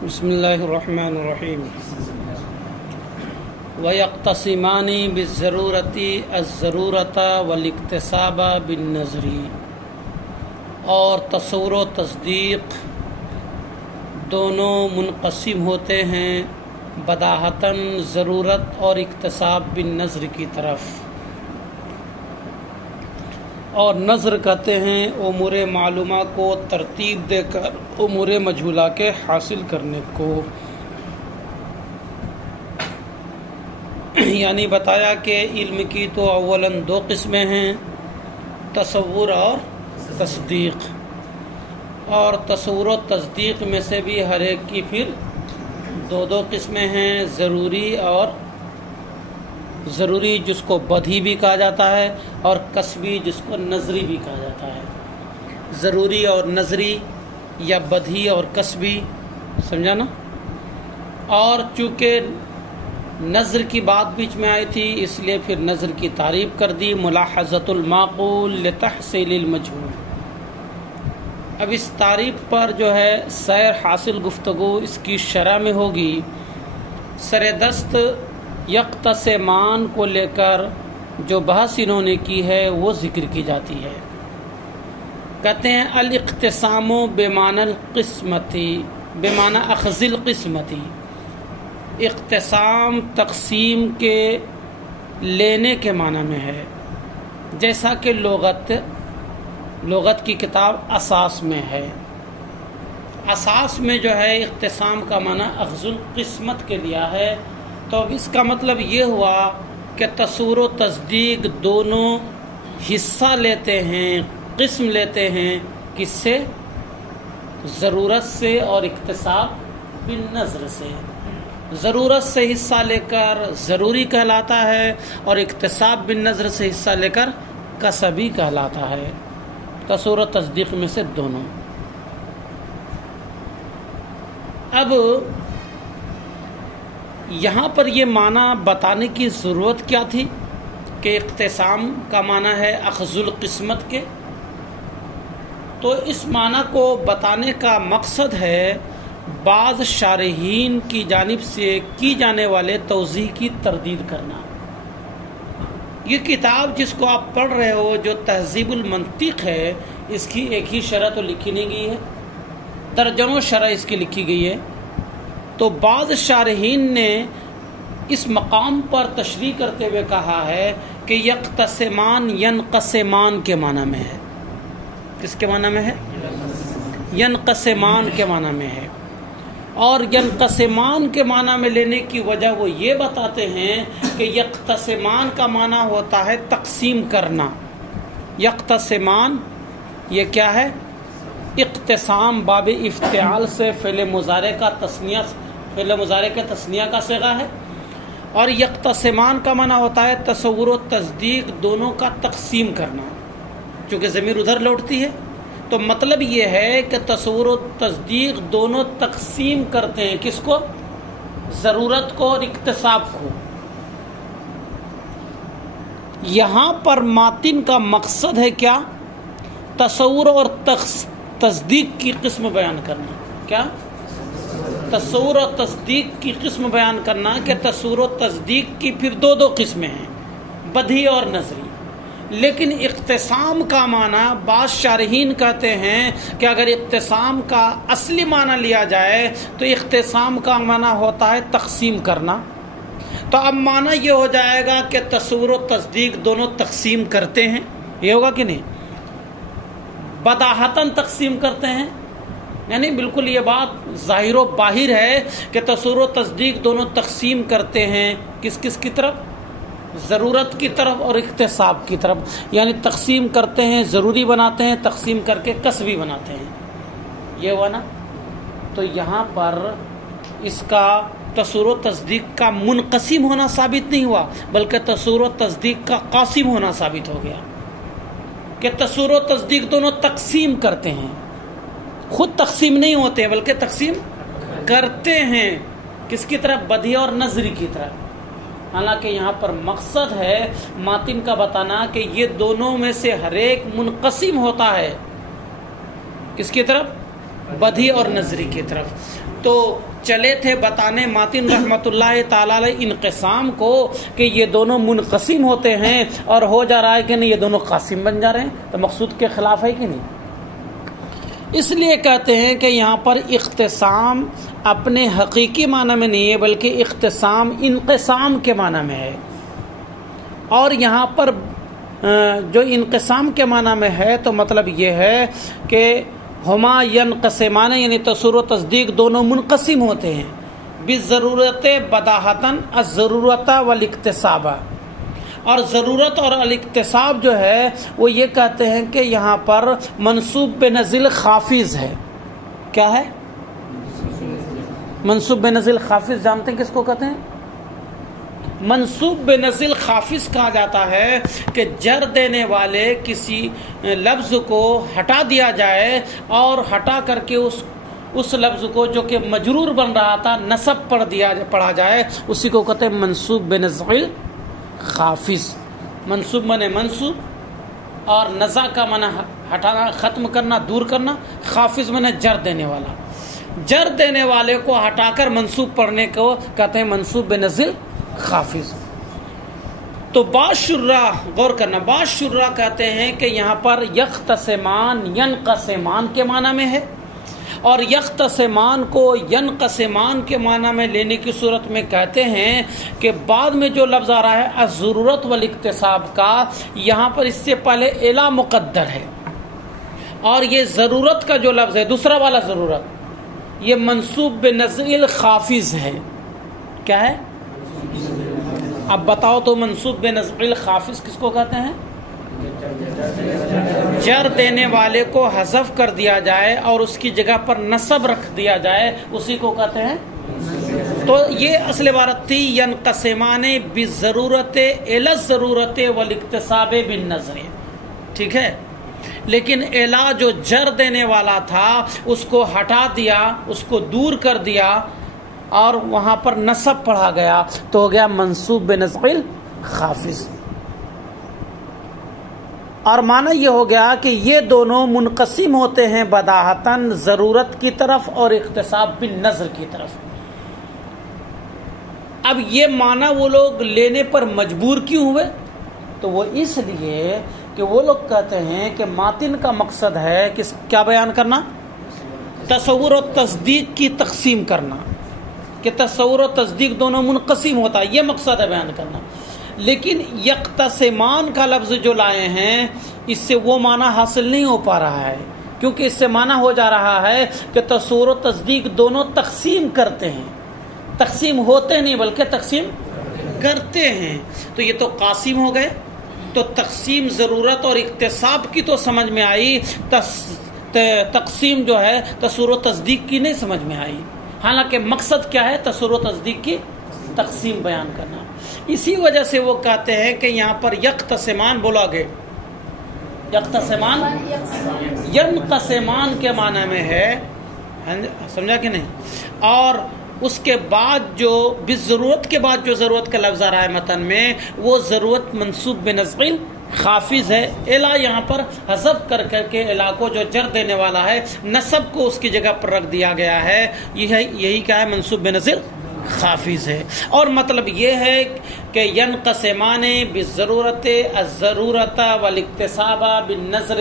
بسم اللہ الرحمن الرحیم وَيَقْتَصِمَانِ بِالضَّرُورَةِ الضَّرُورَةَ وَالِاكْتِسَابَ بِالنَّظْرِ، اور تصور و تصدیق دونوں منقسم ہوتے ہیں بداہتاً ضرورت اور اکتساب بالنظر کی طرف، اور نظر کہتے ہیں امور معلومہ کو ترتیب دے کر امور مجہولہ کے حاصل کرنے کو، یعنی بتایا کہ علم کی تو اولاً دو قسمیں ہیں، تصور اور تصدیق، اور تصور و تصدیق میں سے بھی ہر ایک کی پھر دو قسمیں ہیں، ضروری جس کو بدیہی بھی کہا جاتا ہے، اور کسبی جس کو نظری بھی کہا جاتا ہے۔ ضروری اور نظری یا بدیہی اور کسبی، سمجھا نا؟ اور چونکہ نظر کی بات بیچ میں آئی تھی اس لیے پھر نظر کی تعریف کر دی، ملاحظۃ المعقول لتحصیل المجہول۔ اب اس تعریف پر جو ہے سیر حاصل گفتگو اس کی شرح میں ہوگی۔ سر دست یقتسمان کو لے کر جو بحث انہوں نے کی ہے وہ ذکر کی جاتی ہے۔ کہتے ہیں الاقتسام بمعنی القسمتی، بمعنی اخذ القسمتی، اقتسام تقسیم کے لینے کے معنی میں ہے، جیسا کہ لغت کی کتاب اساس میں ہے۔ اساس میں جو ہے اقتسام کا معنی اخذ القسمت کے لیا ہے، تو اس کا مطلب یہ ہوا کہ تصور و تصدیق دونوں حصہ لیتے ہیں، قسم لیتے ہیں، کس سے؟ ضرورت سے اور اکتساب بالنظر سے۔ ضرورت سے حصہ لے کر ضروری کہلاتا ہے، اور اکتساب بالنظر سے حصہ لے کر کسبی کہلاتا ہے۔ تصور و تصدیق میں سے دونوں۔ اب یہاں پر یہ معنی بتانے کی ضرورت کیا تھی کہ اقتسام کا معنی ہے اخذ القسمت کے، تو اس معنی کو بتانے کا مقصد ہے بعض شارحین کی جانب سے کی جانے والے توضیح کی تردید کرنا۔ یہ کتاب جس کو آپ پڑھ رہے ہو جو تہذیب المنطق ہے، اس کی ایک ہی شرح تو لکھی نہیں گئی ہے، درجنوں شرح اس کی لکھی گئی ہے۔ تو بعض شارحین نے اس مقام پر تشریح کرتے ہوئے کہا ہے کہ یقتسمان ینقسمان کے معنی میں ہے۔ کس کے معنی میں ہے؟ ینقسمان کے معنی میں ہے، اور ینقسمان کے معنی میں لینے کی وجہ وہ یہ بتاتے ہیں کہ یقتسمان کا معنی ہوتا ہے تقسیم کرنا۔ یقتسمان یہ کیا ہے؟ اقتسام باب افتعال سے فعل مضارع کے تثنیہ کا صیغہ ہے، اور یقتسمان کا معنی ہوتا ہے تصور و تصدیق دونوں کا تقسیم کرنا، چونکہ ضمیر ادھر لوٹتی ہے، تو مطلب یہ ہے کہ تصور و تصدیق دونوں تقسیم کرتے ہیں، کس کو؟ ضرورت کو اور اکتساب کو۔ یہاں پر ماتن کا مقصد ہے کیا؟ تصور اور تصدیق کی قسم بیان کرنا۔ کیا؟ تصور و تصدیق کی قسم بیان کرنا کہ تصور و تصدیق کی پھر دو قسمیں ہیں، بدیہی اور نظری۔ لیکن اقتسام کا معنی بعض شارحین کہتے ہیں کہ اگر اقتسام کا اصلی معنی لیا جائے تو اقتسام کا معنی ہوتا ہے تقسیم کرنا، تو اب معنی یہ ہو جائے گا کہ تصور و تصدیق دونوں تقسیم کرتے ہیں، یہ ہوگا کہ نہیں؟ بداہتاً تقسیم کرتے ہیں، یعنی بالکل یہ بات ظاہر و باہر ہے کہ تصور و تصدیق دونوں تقسیم کرتے ہیں، کس کی طرف؟ ضرورت کی طرف اور اکتساب کی طرف، یعنی تقسیم کرتے ہیں، ضروری بناتے ہیں، تقسیم کر کے کسبی بناتے ہیں، یہ ہوا نا؟ تو یہاں پر اس کا تصور و تصدیق کا منقسم ہونا ثابت نہیں ہوا، بلکہ تصور و تصدیق کا قاسم ہونا ثابت ہو گیا کہ تصور و تصدیق دونوں تقسیم کرتے ہیں، خود تقسیم نہیں ہوتے ہیں بلکہ تقسیم کرتے ہیں، کس کی طرف؟ بدیہی اور نظری کی طرف۔ حالانکہ یہاں پر مقصد ہے ماتن کا بتانا کہ یہ دونوں میں سے ہر ایک منقسم ہوتا ہے، کس کی طرف؟ بدیہی اور نظری کی طرف۔ تو چلے تھے بتانے ماتن رحمۃ اللہ تعالی علیہ انقسام کو کہ یہ دونوں منقسم ہوتے ہیں، اور ہو جا رہا ہے کہ نہیں، یہ دونوں قاسم بن جا رہے ہیں، تو مقصود کے خلاف ہے کہ نہیں؟ اس لیے کہتے ہیں کہ یہاں پر اختصام اپنے حقیقی معنی میں نہیں ہے، بلکہ اختصام انقسام کے معنی میں ہے، اور یہاں پر جو انقسام کے معنی میں ہے تو مطلب یہ ہے کہ ہما ینقسمان، یعنی تصور و تصدیق دونوں منقسم ہوتے ہیں، بالضرورت بداہتاً الضرورت والاکتساب، اور ضرورت اور الاکتساب جو ہے وہ یہ کہتے ہیں کہ یہاں پر منصوب بنزل خافض ہے۔ کیا ہے منصوب بنزل خافض؟ جانتے ہیں کس کو کہتے ہیں؟ منصوب بنزل خافض کہا جاتا ہے کہ جر دینے والے کسی لفظ کو ہٹا دیا جائے اور ہٹا کر کے اس لفظ کو جو کہ مجرور بن رہا تھا نصب پڑھا جائے، اسی کو کہتے ہیں منصوب بنزل خافض۔ منصوب منے منصوب، اور نزع کا معنی ہٹانا، ختم کرنا، دور کرنا، خافض منے جر دینے والا، جر دینے والے کو ہٹا کر منصوب پڑھنے کو کہتے ہیں منصوب بنزل خافض۔ تو بعض شراح، غور کرنا، بعض شراح کہتے ہیں کہ یہاں پر یختصمان ینقسمان کے معنی میں ہے، اور یختصمان کو ینقسمان کے معنی میں لینے کی صورت میں کہتے ہیں کہ بعد میں جو لفظ آ رہا ہے الضرورت والاکتساب کا، یہاں پر اس سے پہلے الا مقدر ہے، اور یہ ضرورت کا جو لفظ ہے دوسرا والا ضرورت، یہ منصوب بنزل خافض ہے۔ کیا ہے؟ اب بتاؤ تو منصوب بنزل خافض کس کو کہتے ہیں؟ جر دینے والے کو حذف کر دیا جائے اور اس کی جگہ پر نصب رکھ دیا جائے، اسی کو کہتے ہیں۔ تو یہ اصل عبارت تھی ینقسمان بالضرورت الی الضرورت والاکتساب بالنظر، ٹھیک ہے؟ لیکن الا جو جر دینے والا تھا اس کو ہٹا دیا، اس کو دور کر دیا، اور وہاں پر نصب پڑھا گیا تو ہو گیا منصوب بنزل خافض، اور معنی یہ ہو گیا کہ یہ دونوں منقسم ہوتے ہیں بداہتاً ضرورت کی طرف اور اکتساب بالنظر کی طرف۔ اب یہ معنی وہ لوگ لینے پر مجبور کیوں ہوئے؟ تو وہ اس لیے کہ وہ لوگ کہتے ہیں کہ ماتن کا مقصد ہے کیا بیان کرنا؟ تصور و تصدیق کی تقسیم کرنا، کہ تصور و تصدیق دونوں منقسم ہوتا ہے، یہ مقصد ہے بیان کرنا۔ لیکن یقتسمان کا لفظ جو لائے ہیں اس سے وہ معنی حاصل نہیں ہو پا رہا ہے، کیونکہ اس سے معنی ہو جا رہا ہے کہ تصور و تصدیق دونوں تقسیم کرتے ہیں، تقسیم ہوتے نہیں بلکہ تقسیم کرتے ہیں، تو یہ تو قاسم ہو گئے۔ تو تقسیم ضرورت اور اکتساب کی تو سمجھ میں آئی، تقسیم جو ہے تصور و تصدیق کی نہیں سمجھ میں آئی، حالانکہ مقصد کیا ہے؟ تصور و تصدیق کی تقسیم بیان کرنا۔ اسی وجہ سے وہ کہتے ہیں کہ یہاں پر یقتسمان بولا گئے، یقتسمان ینقسمان کے معنی میں ہے، سمجھا کہ نہیں؟ اور اس کے بعد جو بالضرورت کے بعد جو ضرورت کا لفظ آ رہا ہے متن میں، وہ ضرورت منصوب بنزل خافض ہے، الا یہاں پر حذف کر کے الا کو جو جر دینے والا ہے نصب کو اس کی جگہ پر رکھ دیا گیا ہے، یہی کیا ہے؟ منصوب بنزل خافض ہے۔ اور مطلب یہ ہے کہ ینقسمان بالضرورت الضرورت والاکتساب بالنظر،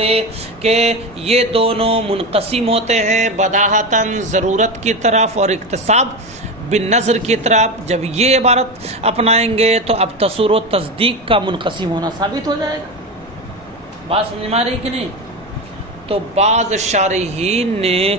کہ یہ دونوں منقسم ہوتے ہیں بداہتاً ضرورت کی طرف اور اکتساب بالنظر کی طرف۔ جب یہ عبارت اپنائیں گے تو اب تصور و تصدیق کا منقسم ہونا ثابت ہو جائے گا۔ بات سمجھ میں آ رہی کہ نہیں؟ تو بعض شارحین نے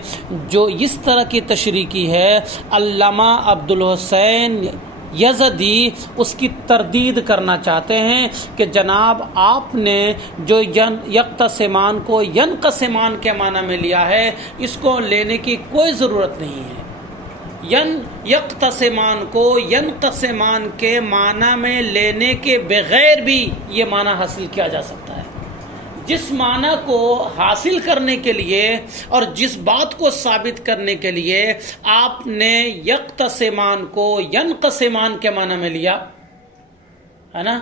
جو اس طرح کی تشریح کی ہے، علامہ عبدالحسین یزدی اس کی تردید کرنا چاہتے ہیں کہ جناب آپ نے جو یقتسمان کو ینقسمان کے معنی میں لیا ہے، اس کو لینے کی کوئی ضرورت نہیں ہے۔ یقتسمان کو ینقسمان کے معنی میں لینے کے بغیر بھی یہ معنی حاصل کیا جا سکتا ہے۔ جس معنی کو حاصل کرنے کے لیے اور جس بات کو ثابت کرنے کے لیے آپ نے یقتسمان کو ینقسمان کے معنی میں لیا ہے نا،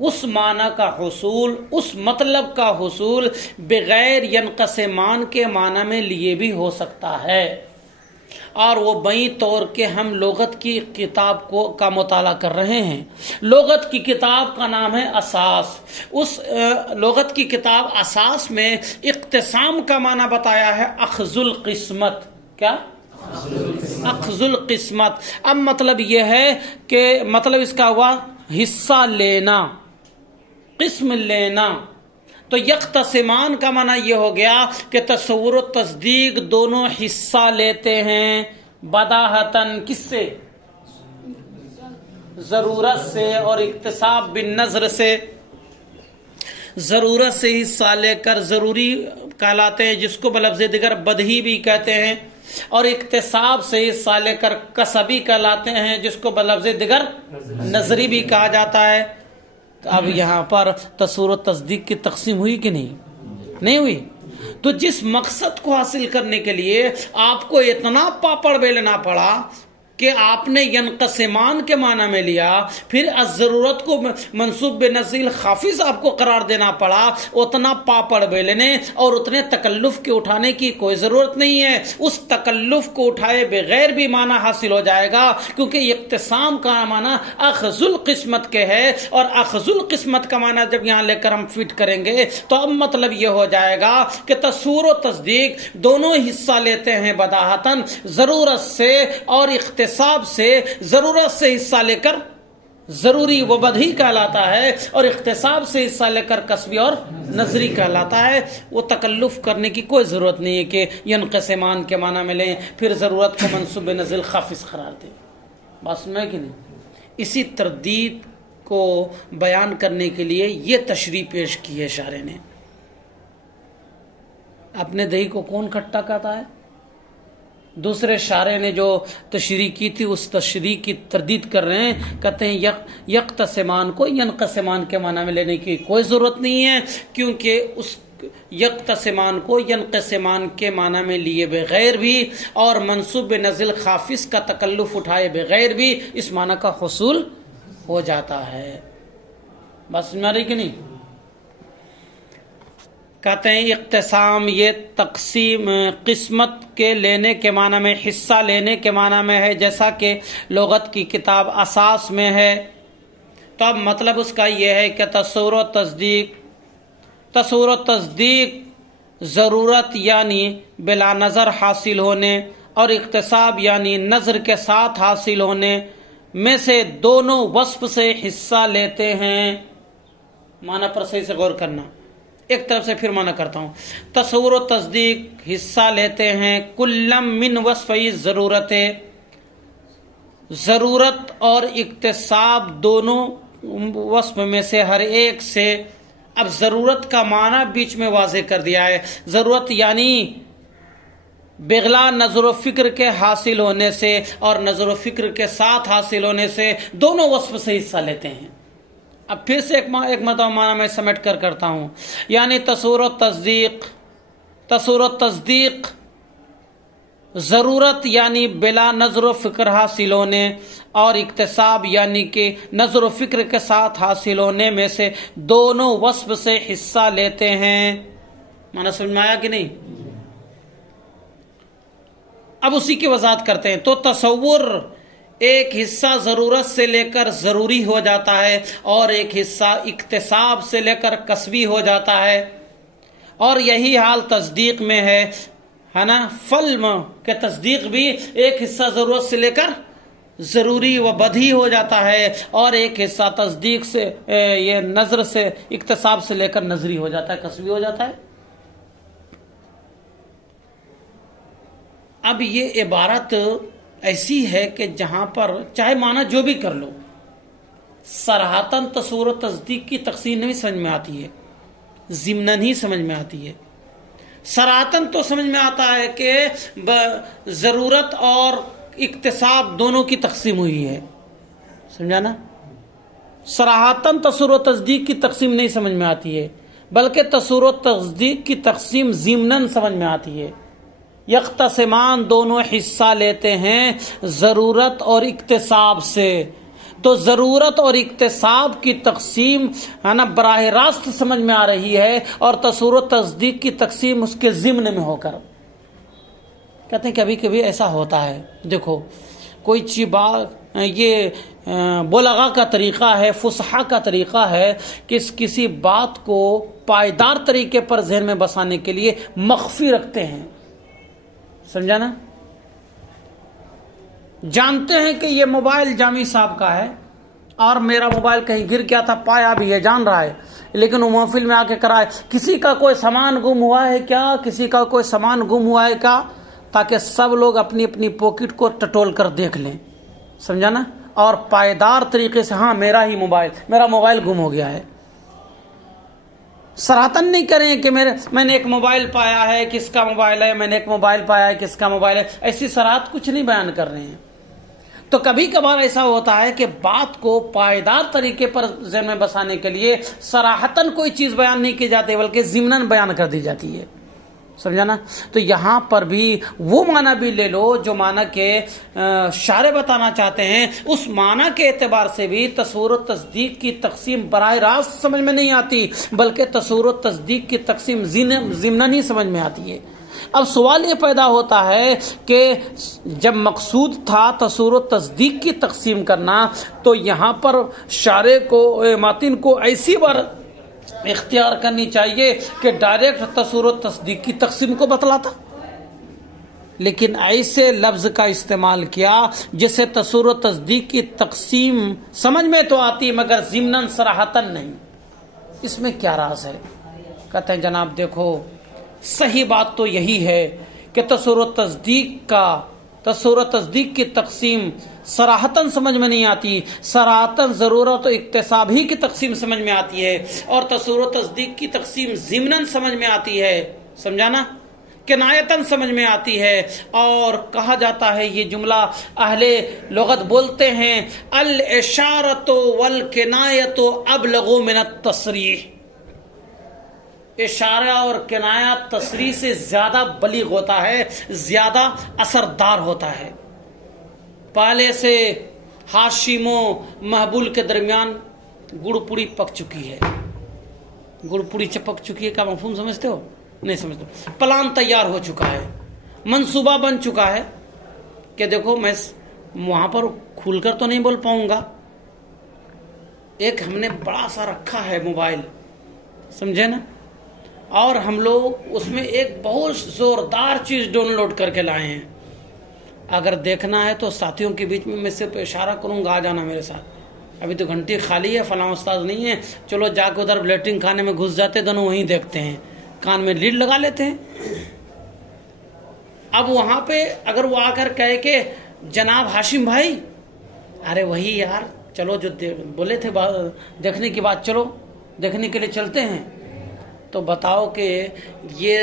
اس معنی کا حصول، اس مطلب کا حصول بغیر ینقسمان کے معنی میں لیے بھی ہو سکتا ہے۔ اور وہ بئی طور کے ہم لغت کی کتاب کا مطالعہ کر رہے ہیں. لغت کی کتاب کا نام ہے اساس. اس لغت کی کتاب اساس میں اقتسام کا معنی بتایا ہے اخذ القسمت. کیا؟ اخذ القسمت. اب مطلب یہ ہے کہ مطلب اس کا ہوا حصہ لینا، قسم لینا. تو یقتسمان کا معنی یہ ہو گیا کہ تصور و تصدیق دونوں حصہ لیتے ہیں بداہتاً. کس سے؟ ضرورت سے. اور اقتصاب بالنظر سے. ضرورت سے حصہ لے کر ضروری کہلاتے ہیں، جس کو بلفظ دیگر بدہی بھی کہتے ہیں. اور اقتصاب سے حصہ لے کر کسبی کہلاتے ہیں، جس کو بلفظ دیگر نظری بھی کہا جاتا ہے. اب یہاں پر تصور و تصدیق کی تقسیم ہوئی کہ نہیں ہوئی؟ تو جس مقصد کو حاصل کرنے کے لیے آپ کو اتنا پاپڑ بیلنا پڑا کہ آپ نے ینقسمان کے معنی میں لیا، پھر الضرورت کو منصوب بنزیل خافض آپ کو قرار دینا پڑا، اتنا پاپڑ بیلنے اور اتنے تکلف کے اٹھانے کی کوئی ضرورت نہیں ہے. اس تکلف کو اٹھائے بغیر بھی معنی حاصل ہو جائے گا، کیونکہ اقتسام کا معنی اخذ القسمت کے ہے. اور اخذ القسمت کا معنی جب یہاں لے کر ہم فٹ کریں گے تو اب مطلب یہ ہو جائے گا کہ تصور و تصدیق دونوں حصہ لیتے ہیں بداہتاً، ضرورت سے اور اقتصاب سے. ضرورت سے حصہ لے کر ضروری و بدہی کہلاتا ہے، اور اقتصاب سے حصہ لے کر کسبی اور نظری کہلاتا ہے. وہ تکلف کرنے کی کوئی ضرورت نہیں ہے کہ ینقسمان کے معنی میں لیں پھر ضرورت کو منصوب نزل خافض قرار دیں. بات سمجھ کہ نہیں؟ اسی تردید کو بیان کرنے کے لیے یہ تشریح پیش کی ہے شارح نے. اپنے دہی کو کون کھٹا کہتا ہے؟ دوسرے شارح نے جو تشریح کی تھی اس تشریح کی تردید کر رہے ہیں. کہتے ہیں یقتسمان کو ینقسمان کے معنی میں لینے کی کوئی ضرورت نہیں ہے، کیونکہ اس یقتسمان کو ینقسمان کے معنی میں لیے بغیر بھی اور منصوب نزل خافض کا تکلف اٹھائے بغیر بھی اس معنی کا حصول ہو جاتا ہے. بس سمجھ رہی کہ نہیں؟ کہتے ہیں اقتسام یہ تقسیم قسمت کے لینے کے معنی میں، حصہ لینے کے معنی میں ہے، جیسا کہ لغت کی کتاب اساس میں ہے. تو اب مطلب اس کا یہ ہے کہ تصور و تصدیق ضرورت یعنی بلا نظر حاصل ہونے اور اقتصاب یعنی نظر کے ساتھ حاصل ہونے میں سے دونوں وصف سے حصہ لیتے ہیں. معنی پر صحیح سے غور کرنا. ایک طرف سے پھر معنی کرتا ہوں. تصور و تصدیق حصہ لیتے ہیں کلم من وصفی ضرورت، ضرورت اور اقتصاب دونوں وصف میں سے ہر ایک سے. اب ضرورت کا معنی بیچ میں واضح کر دیا ہے. ضرورت یعنی بغلا نظر و فکر کے حاصل ہونے سے اور نظر و فکر کے ساتھ حاصل ہونے سے دونوں وصف سے حصہ لیتے ہیں. اب پھر سے ایک مرتبہ معنی میں سمیٹ کر کرتا ہوں. یعنی تصور و تصدیق ضرورت یعنی بلا نظر و فکر حاصل ہونے اور اقتصاب یعنی کہ نظر و فکر کے ساتھ حاصل ہونے میں سے دونوں وصف سے حصہ لیتے ہیں. معنی سمجھ میں آیا کہ نہیں؟ اب اسی کی وضاحت کرتے ہیں. تو تصور ایک حصہ ضرورت سے لے کر ضروری ہو جاتا ہے اور ایک حصہ اقتصاب سے لے کر کسبی ہو جاتا ہے. اور یہی حال تصدیق میں ہے نا. فلم کے تصدیق بھی ایک حصہ ضرورت سے لے کر ضروری و بدہی ہو جاتا ہے اور ایک حصہ تصدیق سے یہ نظر سے اقتصاب سے لے کر نظری ہو جاتا ہے، کسبی ہو جاتا ہے. اب یہ عبارت ایسی ہے کہ جہاں پر چاہے معنی جو بھی کر لو، صراحتاً تصور و تصدیق کی تقسیم نہیں سمجھ میں آتی ہے، ضمناً ہی سمجھ میں آتی ہے. صراحتاً تو سمجھ میں آتا ہے کہ ضرورت اور اقتصاب دونوں کی تقسیم ہوئی ہے، سمجھا نا. صراحتاً تصور و تصدیق کی تقسیم نہیں سمجھ میں آتی ہے، بلکہ تصور و تصدیق کی تقسیم ضمناً سمجھ میں آتی ہے. یقتسمان دونوں حصہ لیتے ہیں ضرورت اور اقتصاب سے. تو ضرورت اور اقتصاب کی تقسیم ہے نا براہ راست سمجھ میں آ رہی ہے، اور تصور و تصدیق کی تقسیم اس کے ضمن میں ہو کر کہتے ہیں کبھی کبھی ایسا ہوتا ہے، دیکھو کوئی چیز بات، یہ بلغا کا طریقہ ہے، فصحا کا طریقہ ہے کہ کسی بات کو پائیدار طریقے پر ذہن میں بسانے کے لیے مخفی رکھتے ہیں، سمجھا نا؟ جانتے ہیں کہ یہ موبائل جامی صاحب کا ہے اور میرا موبائل کہیں گر گیا تھا، پایا بھی ہے، جان رہا ہے، لیکن وہ محفل میں آ کے کرائے کسی کا کوئی سامان گم ہوا ہے کیا، کسی کا کوئی سامان گم ہوا ہے کیا، تاکہ سب لوگ اپنی اپنی پاکٹ کو ٹٹول کر دیکھ لیں، سمجھا نا؟ اور پائیدار طریقے سے، ہاں میرا ہی موبائل، میرا موبائل گم ہو گیا ہے، سراہتن نہیں کریں کہ میں نے ایک موبائل پایا ہے، کس کا موبائل ہے، میں نے ایک موبائل پایا ہے، کس کا موبائل ہے، ایسی سراہت کچھ نہیں بیان کر رہے ہیں۔ تو کبھی کبھار ایسا ہوتا ہے کہ بات کو پائیدار طریقے پر ذہن میں بسانے کے لیے صراحتاً کوئی چیز بیان نہیں کی جاتی بلکہ ضمناً بیان کر دی جاتی ہے، سمجھا نا؟ تو یہاں پر بھی وہ معنی بھی لے لو جو معنی کے شارح بتانا چاہتے ہیں، اس معنی کے اعتبار سے بھی تصور و تصدیق کی تقسیم براہ راست سمجھ میں نہیں آتی، بلکہ تصور و تصدیق کی تقسیم ضمناً ہی سمجھ میں آتی ہے۔ اب سوال یہ پیدا ہوتا ہے کہ جب مقصود تھا تصور و تصدیق کی تقسیم کرنا، تو یہاں پر شارح کو، ماتن کو ایسی بار اختیار کرنی چاہیے کہ ڈائریکٹ تصور و تصدیق کی تقسیم کو بتلاتا، لیکن ایسے لفظ کا استعمال کیا جسے تصور و تصدیق کی تقسیم سمجھ میں تو آتی مگر ضمناً صراحتاً نہیں۔ اس میں کیا راز ہے؟ کہتے ہیں جناب دیکھو، صحیح بات تو یہی ہے کہ تصور و تصدیق کی تقسیم صراحتاً سمجھ میں نہیں آتی، صراحتاً ضرورت و اکتساب ہی کی تقسیم سمجھ میں آتی ہے، اور تصور و تصدیق کی تقسیم ضمناً سمجھ میں آتی ہے، سمجھا نا؟ کنایتاً سمجھ میں آتی ہے، اور کہا جاتا ہے، یہ جملہ اہل لغت بولتے ہیں، الاشارۃ والکنایۃ ابلغ من التصریح، اشارہ اور کنایہ تصریح سے زیادہ بلیغ ہوتا ہے، زیادہ اثردار ہوتا ہے۔ پہلے سے ہاشم و محبول کے درمیان گڑ پوڑی پک چکی ہے، گڑ پوڑی چپک چکی ہے کا مفہوم سمجھتے ہو؟ نہیں سمجھتے؟ پلان تیار ہو چکا ہے، منصوبہ بن چکا ہے کہ دیکھو میں وہاں پر کھول کر تو نہیں بول پاؤں گا، ایک ہم نے بڑا سا رکھا ہے موبائل، سمجھے نا؟ اور ہم لوگ اس میں ایک بہت زوردار چیز ڈاؤن لوڈ کر کے لائے ہیں، اگر دیکھنا ہے تو ساتھیوں کے بیچ میں صرف اشارہ کروں گا، آ جانا میرے ساتھ، ابھی تو گھنٹی خالی ہے، فلاں استاد نہیں ہے، چلو جا کے ادھر لیٹرنگ خانے میں گھس جاتے دونوں، وہیں دیکھتے ہیں، کان میں لیڈ لگا لیتے ہیں۔ اب وہاں پہ اگر وہ آ کر کہے کہ جناب ہاشم بھائی، ارے وہی یار، چلو جو بولے تھے دیکھنے کی بات، چلو دیکھنے کے لیے چلتے ہیں، تو بتاؤ کہ یہ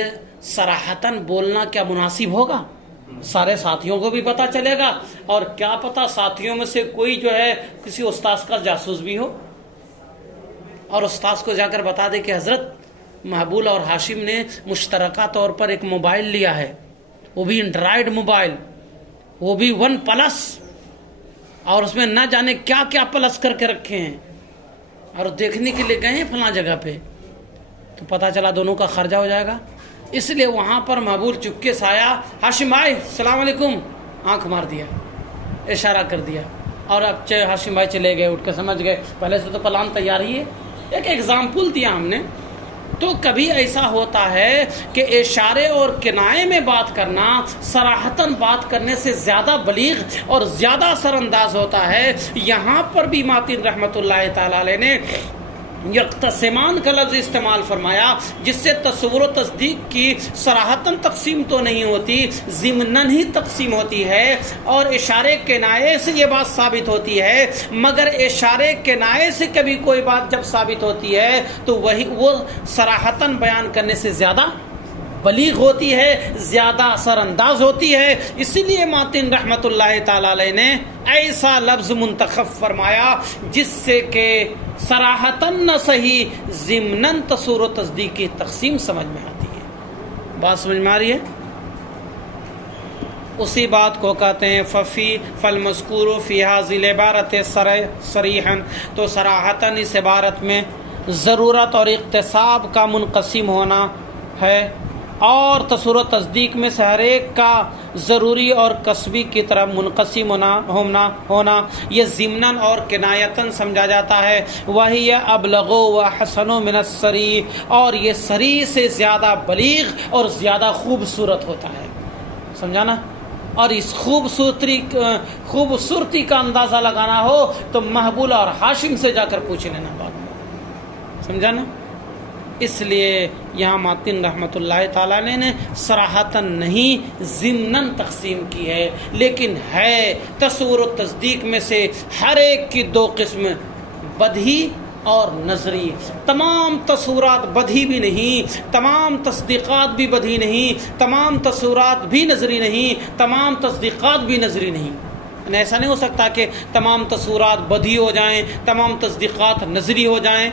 صراحتاً بولنا کیا مناسب ہوگا؟ سارے ساتھیوں کو بھی پتا چلے گا، اور کیا پتا ساتھیوں میں سے کوئی جو ہے کسی استاذ کا جاسوس بھی ہو، اور استاذ کو جا کر بتا دے کہ حضرت محبول اور ہاشم نے مشترکہ طور پر ایک موبائل لیا ہے، وہ بھی اینڈرائیڈ موبائل، وہ بھی 1+، اور اس میں نہ جانے کیا کیا پلس کر کے رکھے ہیں، اور دیکھنے کے لیے گئے ہیں فلاں جگہ پہ، تو پتہ چلا دونوں کا خرچہ ہو جائے گا۔ اس لیے وہاں پر محبول چپکے سے آیا، ہاشم بھائی السلام علیکم، آنکھ مار دیا، اشارہ کر دیا، اور اب ہاشم بھائی چلے گئے، اٹھ کے سمجھ گئے پہلے سے تو پلان تیار ہی ہے۔ ایک ایگزامپل دیا ہم نے۔ تو کبھی ایسا ہوتا ہے کہ اشارے اور کنائے میں بات کرنا صراحتاً بات کرنے سے زیادہ بلیغ اور زیادہ اثر انداز ہوتا ہے۔ یہاں پر بھی ماتن رحمۃ اللہ تعالی علیہ نے یقتسمان کا لفظ استعمال فرمایا، جس سے تصور و تصدیق کی صراحتاً تقسیم تو نہیں ہوتی، ضمناً ہی تقسیم ہوتی ہے، اور اشارے کنائے سے یہ بات ثابت ہوتی ہے۔ مگر اشارے کنائے سے کبھی کوئی بات جب ثابت ہوتی ہے تو وہ صراحتاً بیان کرنے سے زیادہ بلیغ ہوتی ہے، زیادہ اثر انداز ہوتی ہے۔ اسی لیے ماتن رحمۃ اللہ تعالی علیہ نے ایسا لفظ منتخب فرمایا جس سے کہ صراحتاً نہ صحیح ضمناً تصور و تصدیق کی تقسیم سمجھ میں آتی ہے۔ بات سمجھ میں آ رہی ہے؟ اسی بات کو کہتے ہیں فالمذکور فی ھذہ العبارۃ صریحاً، تو صراحتاً اس عبارت میں ضرورت اور اقتصاب کا منقسم ہونا ہے، اور تصور و تصدیق میں سے ہر ایک کا ضروری اور کسبی کی طرف منقسم ہونا یہ ضمناً اور کنایتاً سمجھا جاتا ہے. وہی ابلغ و حسن من السری، اور یہ سری سے زیادہ بلیغ اور زیادہ خوبصورت ہوتا ہے. سمجھا نا؟ اور اس خوبصورتی کا اندازہ لگانا ہو تو محبول اور ہاشم سے جا کر پوچھ لینا بعد میں. سمجھا نا؟ اس لیے یہاں ماتن رحمۃ اللہ تعالیٰ نے صراحتاً نہیں ضمناً تقسیم کی ہے، لیکن ہے تصور و تصدیق میں سے ہر ایک کی دو قسم، بدہی اور نظری. تمام تصورات بدہی بھی نہیں، تمام تصدیقات بھی بدہی نہیں، تمام تصورات بھی نظری نہیں، تمام تصدیقات بھی نظری نہیں. ایسا نہیں ہو سکتا کہ تمام تصورات بدہی ہو جائیں، تمام تصدیقات نظری ہو جائیں،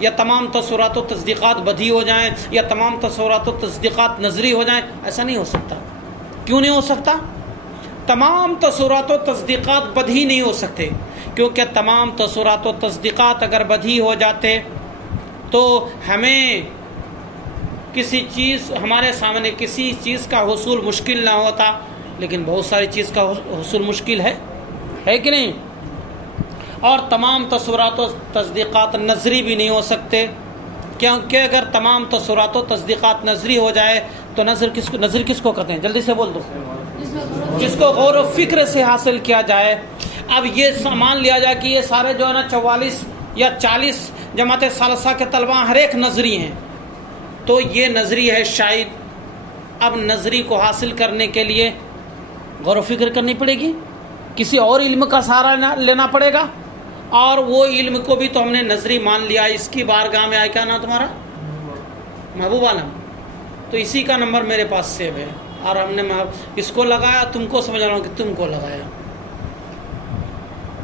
یا تمام تصورات و تصدیقات بدہی ہو جائیں، یا تمام تصورات و تصدیقات نظری ہو جائیں. ایسا نہیں ہو سکتا. کیوں نہیں ہو سکتا؟ تمام تصورات و تصدیقات بدہی نہیں ہو سکتے، کیونکہ تمام تصورات و تصدیقات اگر بدہی ہو جاتے تو ہمیں ہمارے سامنے کسی چیز کا حصول مشکل نہ ہوتا، لیکن بہت ساری چیز کا حصول مشکل ہے کہ نہیں؟ اور تمام تصورات و تصدیقات نظری بھی نہیں ہو سکتے، کیونکہ اگر تمام تصورات و تصدیقات نظری ہو جائے تو نظر کس کو کہتے ہیں؟ جلدی سے بول دو. جس کو غور و فکر سے حاصل کیا جائے. اب یہ مان لیا جائے کہ یہ سارے جو ہے نا 44 یا 40 جماعت ثالثہ کے طلبہ ہر ایک نظری ہیں، تو یہ نظری ہے شاید. اب نظری کو حاصل کرنے کے لیے غور و فکر کرنی پڑے گی، کسی اور علم کا سہارا لینا پڑے گا، اور وہ علم کو بھی تو ہم نے نظری مان لیا. اس کی بارگاہ میں آیا، کیا نام تمہارا؟ محبوب عالم. تو اسی کا نمبر میرے پاس سیو ہے، اور ہم نے اس کو لگایا، تم کو سمجھ رہا ہوں کہ تم کو لگایا.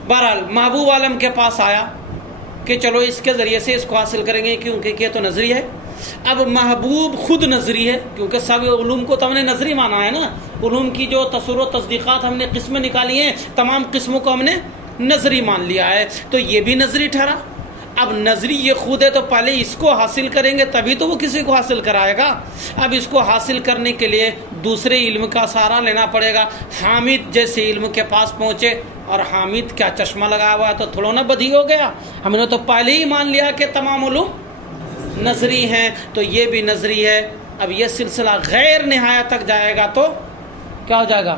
بہرحال محبوب عالم کے پاس آیا کہ چلو اس کے ذریعے سے اس کو حاصل کریں گے، کیونکہ یہ تو نظری ہے. اب محبوب خود نظری ہے، کیونکہ سب علوم کو تو ہم نے نظری مانا ہے نا. علوم کی جو تصور و تصدیقات ہم نے قسمیں نکالی ہیں، تمام قسموں کو ہم نے نظری مان لیا ہے، تو یہ بھی نظری ٹھہرا. اب نظری یہ خود ہے تو پہلے اس کو حاصل کریں گے تبھی تو وہ کسی کو حاصل کرائے گا. اب اس کو حاصل کرنے کے لیے دوسرے علم کا سہارا لینا پڑے گا. حامد جیسے علم کے پاس پہنچے، اور حامد کیا چشمہ لگایا ہوا ہے تو تھوڑا نا بدھی ہو گیا. ہم نے تو پہلے ہی مان لیا کہ تمام علوم نظری ہیں، تو یہ بھی نظری ہے. اب یہ سلسلہ غیر نہایت تک جائے گا تو کیا ہو جائے گا؟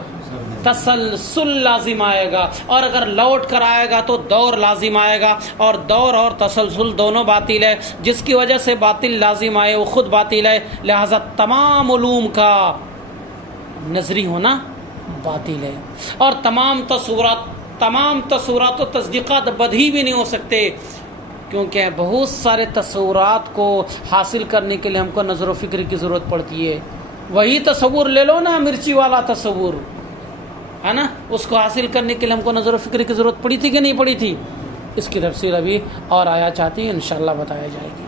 تسلسل لازم آئے گا. اور اگر لوٹ کر آئے گا تو دور لازم آئے گا، اور دور اور تسلسل دونوں باطل ہے. جس کی وجہ سے باطل لازم آئے وہ خود باطل ہے. لہذا تمام علوم کا نظری ہونا باطل ہے. اور تمام تصورات و تصدیقات بدہی بھی نہیں ہو سکتے، کیونکہ بہت سارے تصورات کو حاصل کرنے کے لیے ہم کو نظر و فکر کی ضرورت پڑتی ہے. وہی تصور لے لو نا، مرچی والا تصور ہے نا، اس کو حاصل کرنے کے لیے ہم کو نظر و فکر کی ضرورت پڑی تھی کہ نہیں پڑی تھی؟ اس کی تفصیل ابھی اور آیا چاہتی ہے، انشاءاللہ بتایا جائے گی.